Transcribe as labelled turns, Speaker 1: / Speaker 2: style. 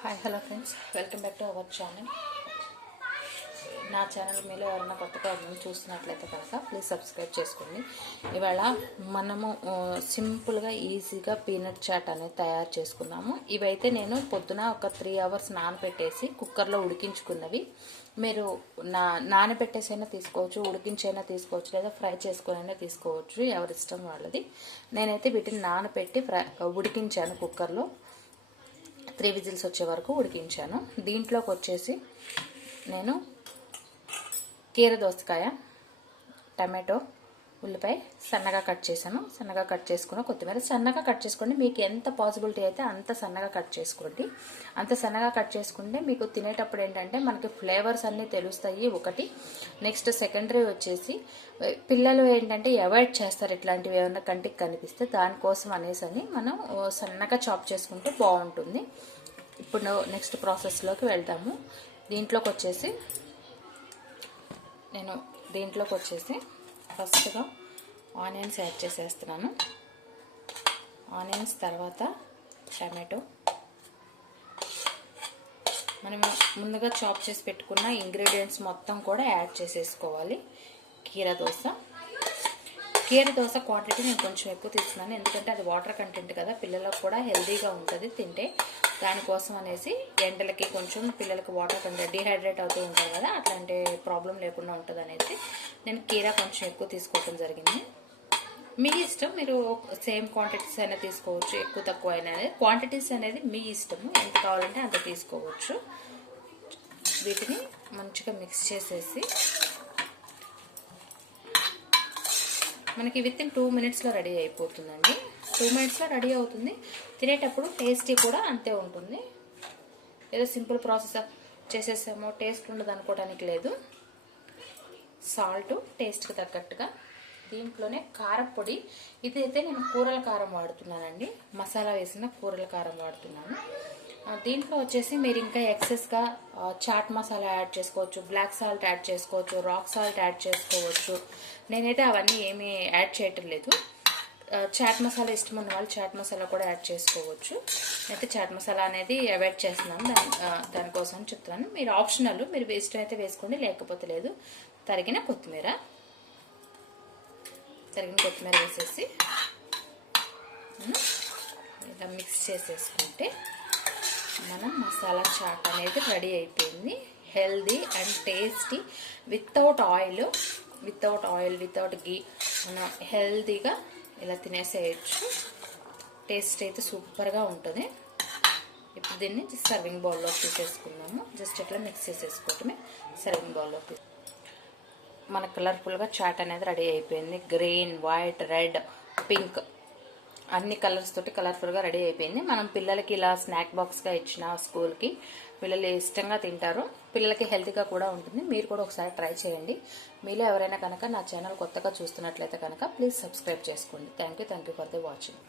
Speaker 1: Hi hello friends welcome back to our channel నా channel మీలో ఎవరైనా కొత్తగా ఎవరైనా చూస్తున్నట్లయితే కనుక ప్లీజ్ సబ్స్క్రైబ్ చేసుకోండి. ఇవాళ మనము సింపుల్గా ఈజీగా పీనట్ చాట్ అనేది తయారు చేసుకున్నాము ఇవైతే నేను పొద్దున ఒక త్రీ అవర్స్ నానబెట్టేసి కుక్కర్లో ఉడికించుకున్నవి. మీరు నా నానబెట్టేసైనా తీసుకోవచ్చు ఉడికించైనా తీసుకోవచ్చు లేదా ఫ్రై చేసుకునైనా తీసుకోవచ్చు. ఎవరి ఇష్టం వాళ్ళది. నేనైతే వీటిని నానబెట్టి ఫ్రై ఉడికించాను కుక్కర్లో. త్రీ విజిల్స్ వచ్చే వరకు ఉడికించాను. దీంట్లోకి వచ్చేసి నేను కీర దోసకాయ టమాటో ఉల్లిపాయ సన్నగా కట్ చేశాను. సన్నగా కట్ చేసుకున్న కొత్తిమీర సన్నగా కట్ చేసుకోండి. మీకు ఎంత పాసిబిలిటీ అయితే అంత సన్నగా కట్ చేసుకోండి. అంత సన్నగా కట్ చేసుకుంటే మీకు తినేటప్పుడు ఏంటంటే మనకి ఫ్లేవర్స్ అన్నీ తెలుస్తాయి ఒకటి. నెక్స్ట్ సెకండరీ వచ్చేసి పిల్లలు ఏంటంటే అవాయిడ్ చేస్తారు ఇట్లాంటివి ఏమైనా కంటికి కనిపిస్తే. దానికోసం అనేసి అని మనం సన్నగా చాప్ చేసుకుంటే బాగుంటుంది. ఇప్పుడు నెక్స్ట్ ప్రాసెస్లోకి వెళ్దాము దీంట్లోకి వచ్చేసి నేను దీంట్లోకి వచ్చేసి ఫస్ట్గా ఆనియన్స్ యాడ్ చేసేస్తున్నాను. ఆనియన్స్ తర్వాత టమాటో. మనం ముందుగా చాప్ చేసి పెట్టుకున్న ఇంగ్రీడియంట్స్ మొత్తం కూడా యాడ్ చేసేసుకోవాలి. కీర దోశ. కీర దోశ క్వాంటిటీ నేను కొంచెం ఎక్కువ తీసుకున్నాను. ఎందుకంటే అది వాటర్ కంటెంట్ కదా పిల్లలకు కూడా హెల్తీగా ఉంటుంది తింటే. దానికోసం అనేసి ఎండలకి కొంచెం పిల్లలకు వాటర్ కంటెంట్ డిహైడ్రేట్ అవుతూ ఉంటారు కదా అట్లాంటి ప్రాబ్లం లేకుండా ఉంటుంది అనేసి నేను కీర కొంచెం ఎక్కువ తీసుకోవటం జరిగింది. మీ ఇష్టం? మీరు సేమ్ క్వాంటిటీస్ అయినా తీసుకోవచ్చు ఎక్కువ తక్కువ అయినా. అనేది క్వాంటిటీస్ అనేది మీ ఇష్టము. ఎంత కావాలంటే అంత తీసుకోవచ్చు. వీటిని మంచిగా మిక్స్ చేసేసి మనకి విత్ ఇన్ టూ మినిట్స్లో రెడీ అయిపోతుందండి. టూ మినిట్స్లో రెడీ అవుతుంది. తినేటప్పుడు టేస్టీ కూడా అంతే ఉంటుంది. ఏదో సింపుల్ ప్రాసెస్ చేసేసామో టేస్ట్ ఉండదు అనుకోవడానికి లేదు. సాల్ట్ టేస్ట్కి తగ్గట్టుగా. దీంట్లోనే కారపొడి ఇది అయితే నేను కూరల కారం వాడుతున్నానండి. మసాలా వేసిన కూరల కారం వాడుతున్నాను. దీంట్లో వచ్చేసి మీరు ఇంకా ఎక్సెస్గా చాట్ మసాలా యాడ్ చేసుకోవచ్చు బ్లాక్ సాల్ట్ యాడ్ చేసుకోవచ్చు రాక్ సాల్ట్ యాడ్ చేసుకోవచ్చు. నేనైతే అవన్నీ ఏమీ యాడ్ చేయటం లేదు. చాట్ మసాలా ఇష్టం ఉన్న వాళ్ళు చాట్ మసాలా కూడా యాడ్ చేసుకోవచ్చు. అయితే చాట్ మసాలా అనేది అవాయిడ్ చేస్తున్నాను. దాని దానికోసం చెప్తున్నాను. మీరు ఆప్షనల్ మీరు ఇష్టం అయితే వేసుకోండి లేకపోతే లేదు. తరిగిన కొత్తిమీర. తరిగిన కొత్తిమీర వేసేసి ఇలా మిక్స్ చేసేసుకుంటే మనం మసాలా చాట్ అనేది రెడీ అయిపోయింది. Healthy and tasty without oil without oil without ghee మనం హెల్దీగా ఇలా తినేసేయచ్చు. టేస్ట్ అయితే సూపర్గా ఉంటుంది. ఇప్పుడు దీన్ని సర్వింగ్ బౌల్లో తీసేసుకుందాము. జస్ట్ ఇట్లా మిక్స్ చేసేసుకోవటమే సర్వింగ్ బౌల్లో మన కలర్ఫుల్గా చాట్ అనేది రెడీ అయిపోయింది. గ్రీన్ వైట్ రెడ్ పింక్ అన్ని కలర్స్ తోటి కలర్ఫుల్గా రెడీ అయిపోయింది. మనం పిల్లలకి ఇలా స్నాక్ బాక్స్గా ఇచ్చిన స్కూల్కి పిల్లలు ఇష్టంగా తింటారు. పిల్లలకి హెల్తీగా కూడా ఉంటుంది. మీరు కూడా ఒకసారి ట్రై చేయండి. మీలో ఎవరైనా కనుక నా ఛానల్ కొత్తగా చూస్తున్నట్లయితే కనుక ప్లీజ్ సబ్స్క్రైబ్ చేసుకోండి. Thank you thank you for the watching.